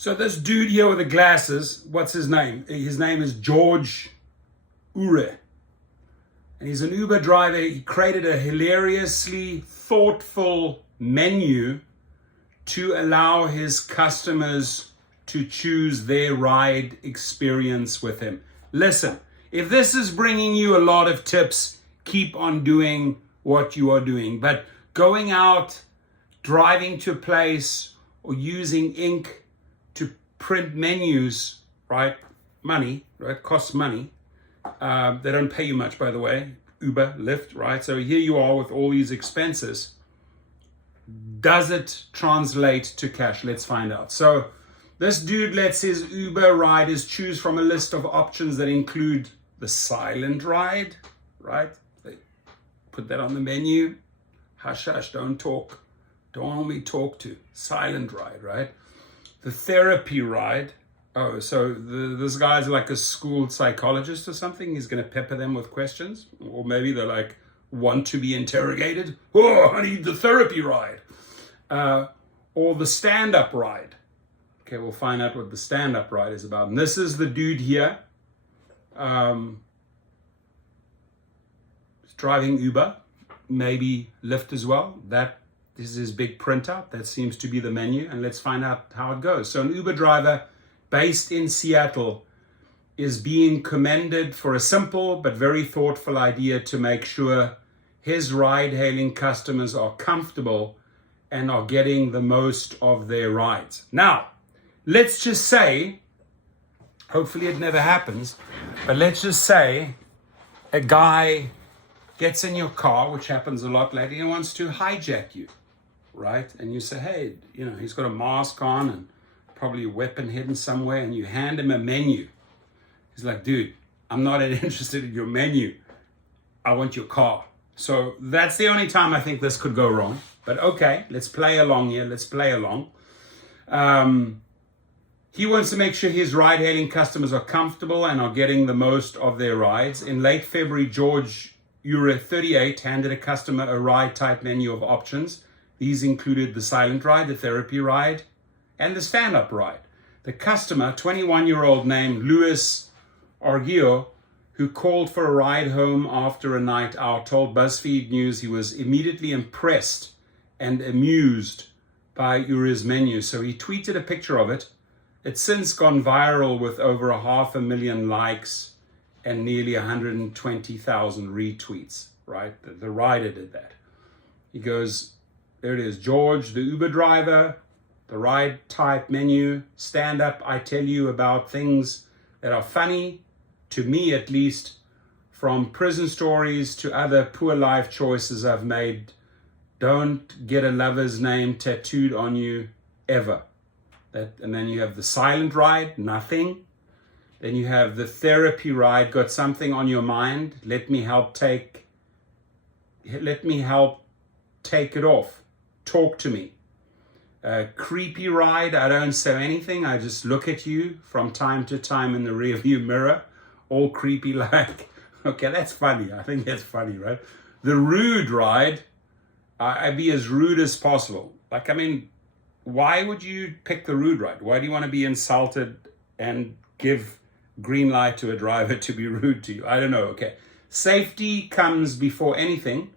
So this dude here with the glasses, what's his name? His name is George Ure. And he's an Uber driver. He created a hilariously thoughtful menu to allow his customers to choose their ride experience with him. Listen, if this is bringing you a lot of tips, keep on doing what you are doing. But going out, driving to a place, or using ink to print menus, right? Money, right? Costs money. They don't pay you much, by the way. Uber, Lyft, right? So here you are with all these expenses. Does it translate to cash? Let's find out. So this dude lets his Uber riders choose from a list of options that include the silent ride, right? They put that on the menu. Hush, hush, don't talk. Don't want me talk to. Silent ride, right? The therapy ride. Oh, so this guy's like a school psychologist or something. He's going to pepper them with questions. Or maybe they're like, want to be interrogated. Oh, I need the therapy ride. Or the stand-up ride. Okay, we'll find out what the stand-up ride is about. And this is the dude here. He's driving Uber. Maybe Lyft as well. This is his big printout. That seems to be the menu. And let's find out how it goes. So an Uber driver based in Seattle is being commended for a simple but very thoughtful idea to make sure his ride-hailing customers are comfortable and are getting the most of their rides. Now, let's just say, hopefully it never happens, but let's just say a guy gets in your car, which happens a lot lately, and wants to hijack you, right? And you say, hey, he's got a mask on and probably a weapon hidden somewhere, and you hand him a menu. He's like, dude, I'm not interested in your menu. I want your car. So that's the only time I think this could go wrong. But okay, let's play along here. Let's play along. He wants to make sure his ride-hailing customers are comfortable and are getting the most of their rides. In late February, George Ure, 38, handed a customer a ride-type menu of options. These included the silent ride, the therapy ride, and the stand-up ride. The customer, 21-year-old named Luis Arguello, who called for a ride home after a night out, told BuzzFeed News he was immediately impressed and amused by Ure's menu. So he tweeted a picture of it. It's since gone viral with over 500,000 likes and nearly 120,000 retweets, right? The rider did that. He goes, there it is, George, the Uber driver, the ride type menu, stand up, I tell you about things that are funny, to me at least, from prison stories to other poor life choices I've made. Don't get a lover's name tattooed on you ever. And then you have the silent ride, nothing. Then you have the therapy ride, got something on your mind, let me help take it off. Talk to me. Creepy ride, I don't say anything, I just look at you from time to time in the rearview mirror, all creepy like. Okay, that's funny. I think that's funny, right? The rude ride, I be as rude as possible. Like, I mean, why would you pick the rude ride? Why do you want to be insulted and give green light to a driver to be rude to you? I don't know. Okay. Safety comes before anything.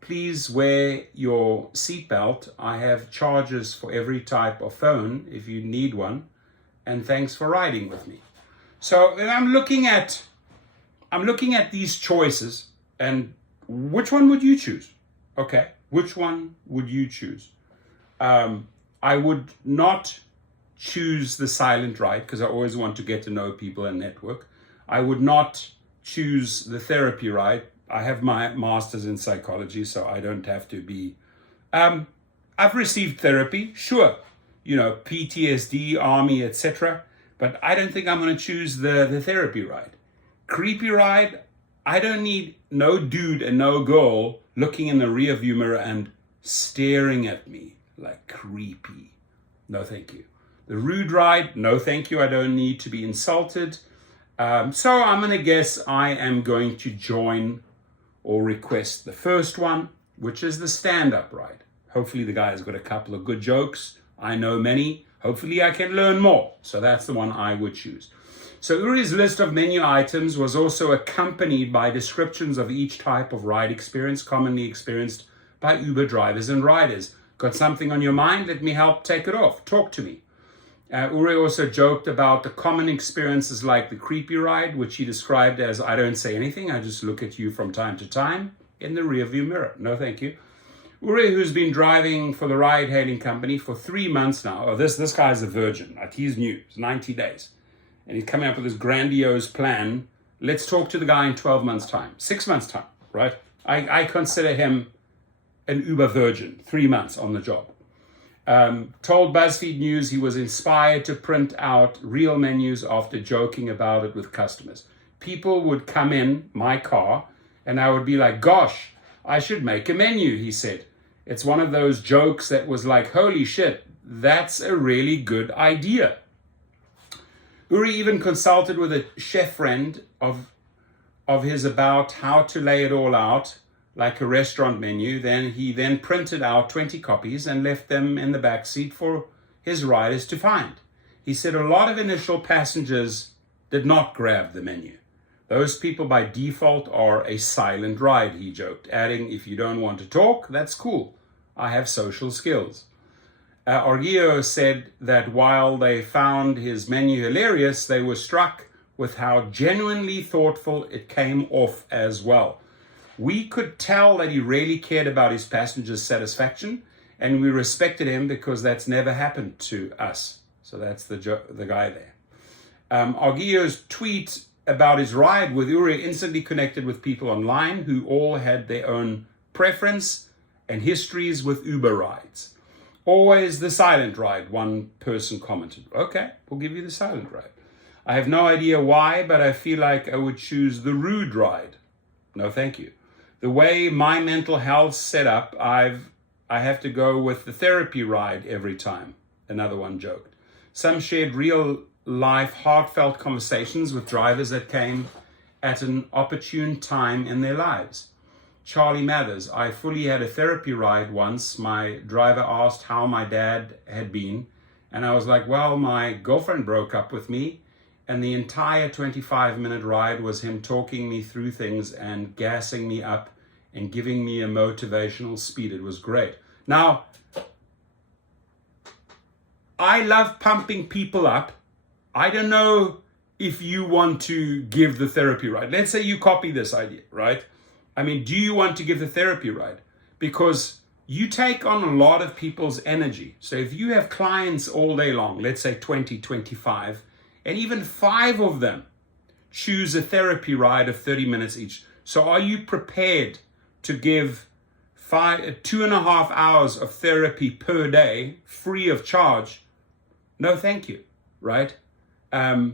Please wear your seatbelt. I have chargers for every type of phone if you need one. And thanks for riding with me. So I'm looking at these choices, and which one would you choose? Okay, which one would you choose? I would not choose the silent ride because I always want to get to know people and network. I would not choose the therapy ride. I have my master's in psychology, so I don't have to be. I've received therapy, sure, PTSD, army, etc. But I don't think I'm going to choose the therapy ride. Creepy ride, I don't need no dude and no girl looking in the rearview mirror and staring at me like creepy. No, thank you. The rude ride, no, thank you. I don't need to be insulted. So I'm going to guess I am going to join or request the first one, which is the stand-up ride. Hopefully the guy's got a couple of good jokes. I know many. Hopefully I can learn more. So that's the one I would choose. So Uri's list of menu items was also accompanied by descriptions of each type of ride experience commonly experienced by Uber drivers and riders. Got something on your mind? Let me help take it off. Talk to me. Uri also joked about the common experiences like the creepy ride, which he described as, I don't say anything, I just look at you from time to time in the rearview mirror. No, thank you. Uri, who's been driving for the ride-hailing company for 3 months now. Oh, this guy's a virgin. Like, he's new. It's 90 days. And he's coming up with this grandiose plan. Let's talk to the guy in 12 months' time. 6 months' time, right? I consider him an Uber virgin. 3 months on the job. Told BuzzFeed News he was inspired to print out real menus after joking about it with customers. People would come in my car and I would be like, gosh, I should make a menu, he said. It's one of those jokes that was like, holy shit, that's a really good idea. Uri even consulted with a chef friend of his about how to lay it all out like a restaurant menu. Then he printed out 20 copies and left them in the back seat for his riders to find. He said a lot of initial passengers did not grab the menu. Those people by default are a silent ride, he joked, adding, if you don't want to talk, that's cool. I have social skills. Argio said that while they found his menu hilarious, they were struck with how genuinely thoughtful it came off as well. We could tell that he really cared about his passengers' satisfaction, and we respected him because that's never happened to us. So that's the guy there. Argio's tweet about his ride with Uri instantly connected with people online who all had their own preference and histories with Uber rides. Always the silent ride, one person commented. Okay, we'll give you the silent ride. I have no idea why, but I feel like I would choose the rude ride. No, thank you. The way my mental health's set up, I have to go with the therapy ride every time, another one joked. Some shared real life, heartfelt conversations with drivers that came at an opportune time in their lives. Charlie Mathers, I fully had a therapy ride once. My driver asked how my dad had been, and I was like, well, my girlfriend broke up with me, and the entire 25-minute ride was him talking me through things and gassing me up and giving me a motivational speed. It was great. Now, I love pumping people up. I don't know if you want to give the therapy ride. Let's say you copy this idea, right? I mean, do you want to give the therapy ride? Because you take on a lot of people's energy. So if you have clients all day long, let's say 20, 25, and even 5 of them choose a therapy ride of 30 minutes each. So are you prepared to give 2.5 hours of therapy per day free of charge? No, thank you, right? I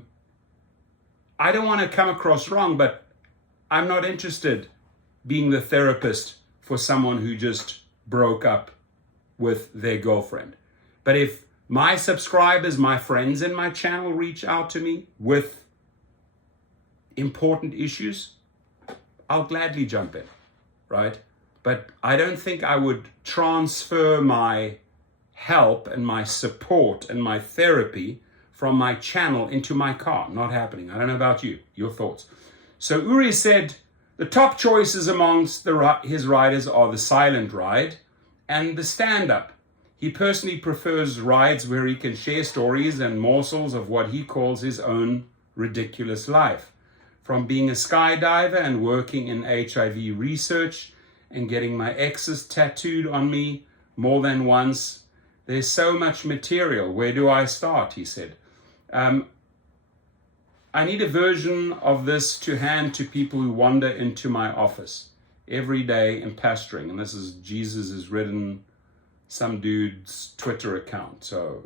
don't want to come across wrong, but I'm not interested being the therapist for someone who just broke up with their girlfriend. But if my subscribers, my friends in my channel reach out to me with important issues, I'll gladly jump in, right? But I don't think I would transfer my help and my support and my therapy from my channel into my car. Not happening. I don't know about you, your thoughts. So Uri said the top choices amongst his riders are the silent ride and the stand-up. He personally prefers rides where he can share stories and morsels of what he calls his own ridiculous life. From being a skydiver and working in HIV research and getting my exes tattooed on me more than once, there's so much material. Where do I start? He said. I need a version of this to hand to people who wander into my office every day in pastoring. And this is Jesus has written some dude's Twitter account. So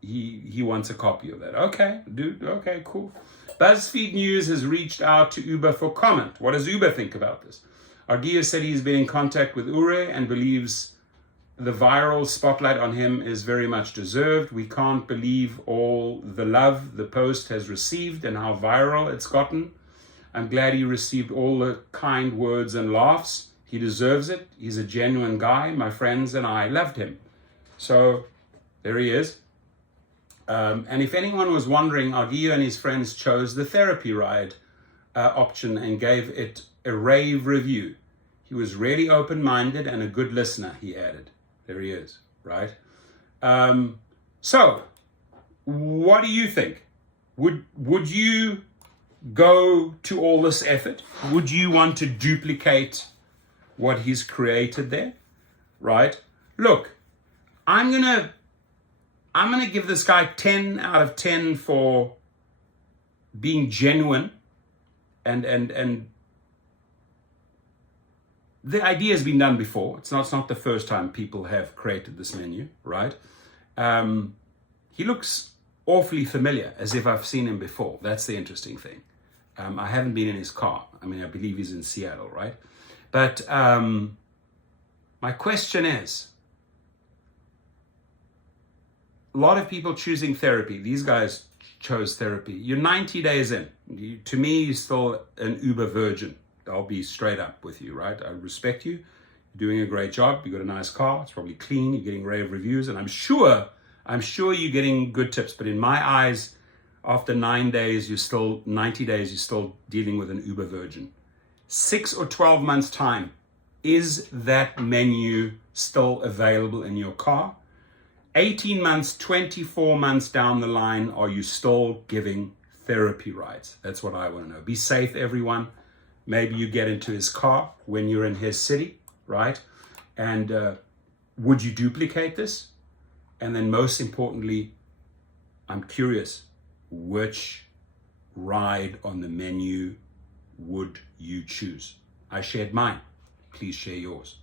he wants a copy of that. Okay, dude. Okay, cool. BuzzFeed News has reached out to Uber for comment. What does Uber think about this? Argia said he's been in contact with Uri and believes the viral spotlight on him is very much deserved. We can't believe all the love the post has received and how viral it's gotten. I'm glad he received all the kind words and laughs. He deserves it. He's a genuine guy. My friends and I loved him. So there he is. And if anyone was wondering, Argio and his friends chose the therapy ride option and gave it a rave review. He was really open-minded and a good listener, he added. There he is, right? So, what do you think? Would you go to all this effort? Would you want to duplicate what he's created there, right? Look, I'm gonna give this guy 10 out of 10 for being genuine, and the idea has been done before. It's not the first time people have created this menu, right? He looks awfully familiar, as if I've seen him before. That's the interesting thing. I haven't been in his car. I mean, I believe he's in Seattle, right? But my question is, a lot of people choosing therapy. These guys chose therapy. You're 90 days in. To me, you're still an Uber virgin. I'll be straight up with you, right? I respect you. You're doing a great job. You got a nice car. It's probably clean. You're getting rave reviews, and I'm sure you're getting good tips. But in my eyes, after 90 days, you're still dealing with an Uber virgin. 6 or 12 months time, is that menu still available in your car? 18 months, 24 months down the line, are you still giving therapy rides? That's what I want to know. Be safe, everyone. Maybe you get into his car when you're in his city, right? And would you duplicate this? And then most importantly, I'm curious, which ride on the menu would you choose? I shared mine. Please share yours.